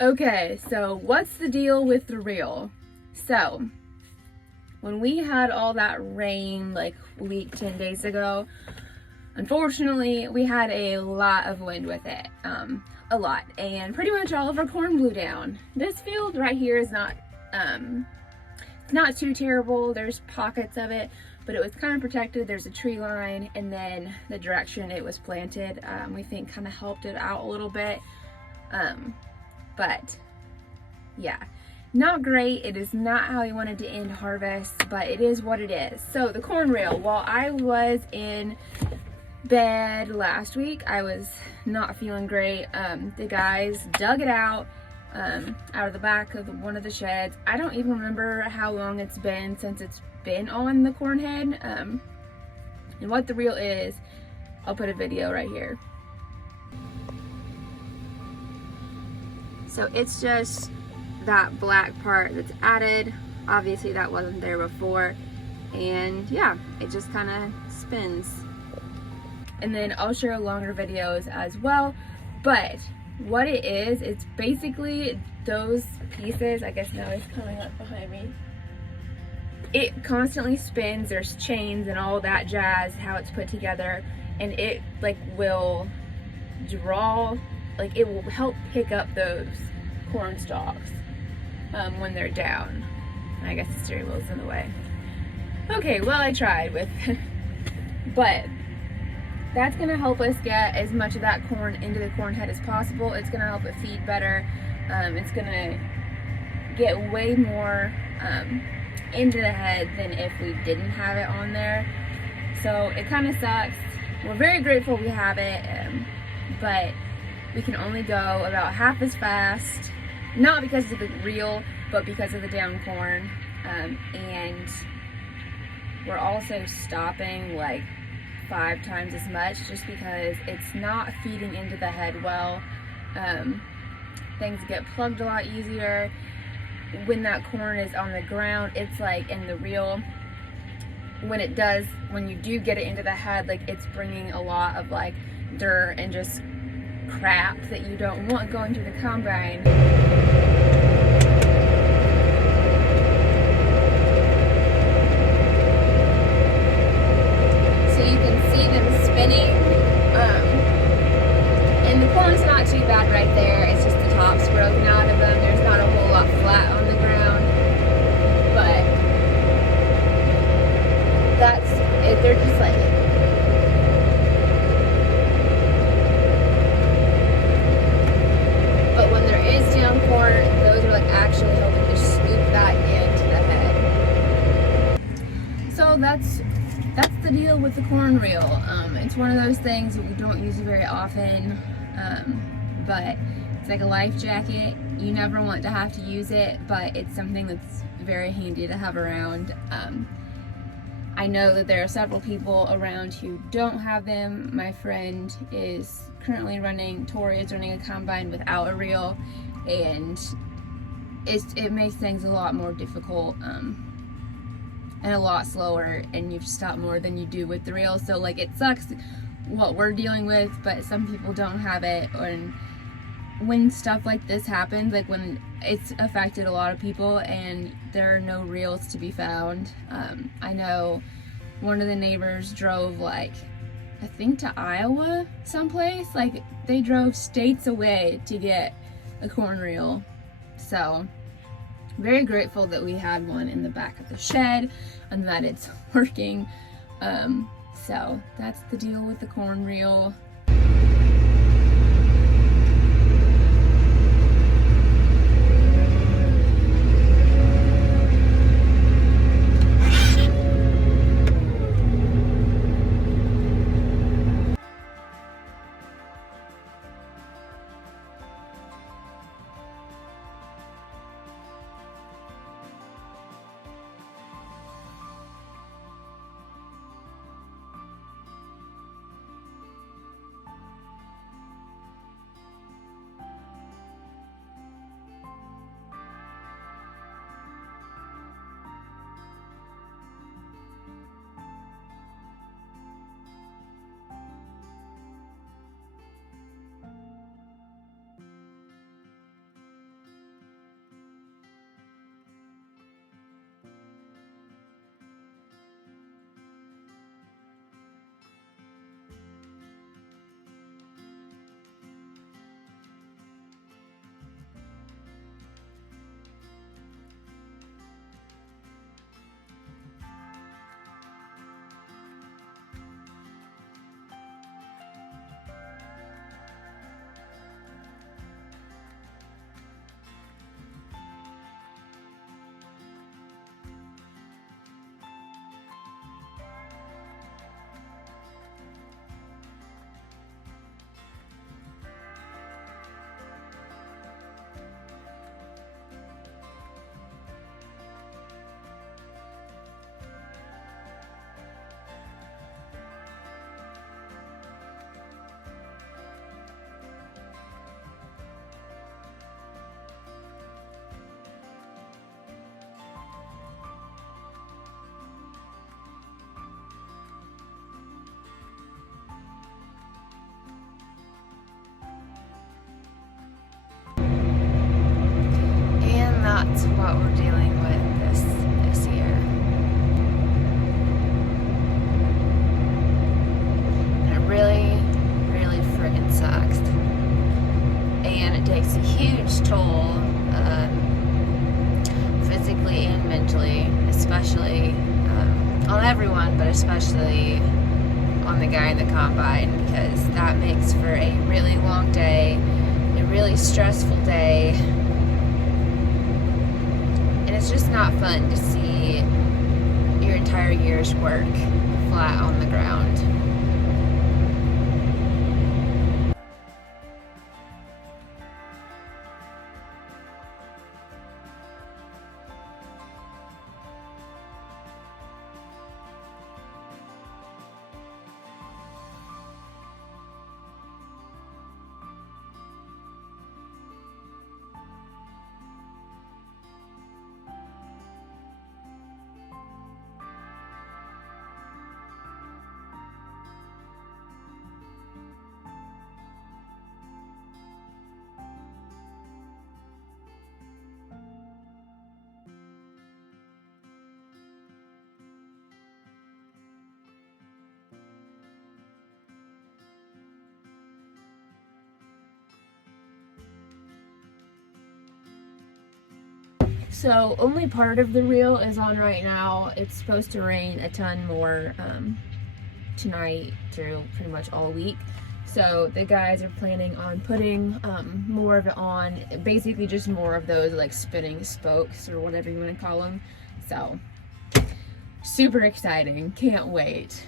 Okay, so what's the deal with the reel? So, when we had all that rain like a week, 10 days ago, unfortunately, we had a lot of wind with it. A lot. And pretty much all of our corn blew down. This field right here is not too terrible. There's pockets of it, but it was kind of protected. There's a tree line, and then the direction it was planted, we think kind of helped it out a little bit. But yeah, not great. It is not how we wanted to end harvest, but it is what it is. So the corn reel, while I was in bed last week, I was not feeling great. The guys dug it out of the back of one of the sheds. I don't even remember how long it's been since it's been on the corn head. And what the reel is, I'll put a video right here. So it's just that black part that's added. Obviously that wasn't there before. And yeah, it just kind of spins. And then I'll share longer videos as well. But what it is, it's basically those pieces. I guess now it's coming up behind me. It constantly spins. There's chains and all that jazz, how it's put together. And it like will draw, like it will help pick up those corn stalks when they're down. I guess the steering wheel's in the way. Okay, well I tried with, but that's gonna help us get as much of that corn into the corn head as possible. It's gonna help it feed better. It's gonna get way more into the head than if we didn't have it on there. So it kind of sucks. We're very grateful we have it, but we can only go about half as fast, not because of the reel, but because of the down corn. And we're also stopping like 5 times as much just because it's not feeding into the head well. Things get plugged a lot easier. When that corn is on the ground, it's like in the reel, when you do get it into the head, like it's bringing a lot of like dirt and just crap that you don't want going through the combine. So you can see them spinning. And the corn's not too bad right there. It's just the top's broken out of them. There's not a whole lot flat on the ground. But that's it. They're just like, but when there is down corn, those are like actually helping to scoop that into the head. So that's the deal with the corn reel. It's one of those things that we don't use very often, but it's like a life jacket. You never want to have to use it, but it's something that's very handy to have around. I know that there are several people around who don't have them. My friend is currently Tori is running a combine without a reel, and it makes things a lot more difficult and a lot slower, and you stop more than you do with the reel. So like it sucks what we're dealing with, but some people don't have it. And when stuff like this happens, like when it's affected a lot of people and there are no reels to be found. I know one of the neighbors drove like, I think to Iowa someplace, like they drove states away to get a corn reel. So very grateful that we had one in the back of the shed and that it's working. So that's the deal with the corn reel. that's what we're dealing with this year. And it really, really frickin' sucks. And it takes a huge toll, physically and mentally, especially on everyone, but especially on the guy in the combine, because that makes for a really long day, a really stressful day, and it's just not fun to see your entire year's work flat on the ground. So only part of the reel is on right now. It's supposed to rain a ton more tonight through pretty much all week. So the guys are planning on putting more of it on, basically just more of those like spinning spokes or whatever you want to call them. So super exciting, can't wait.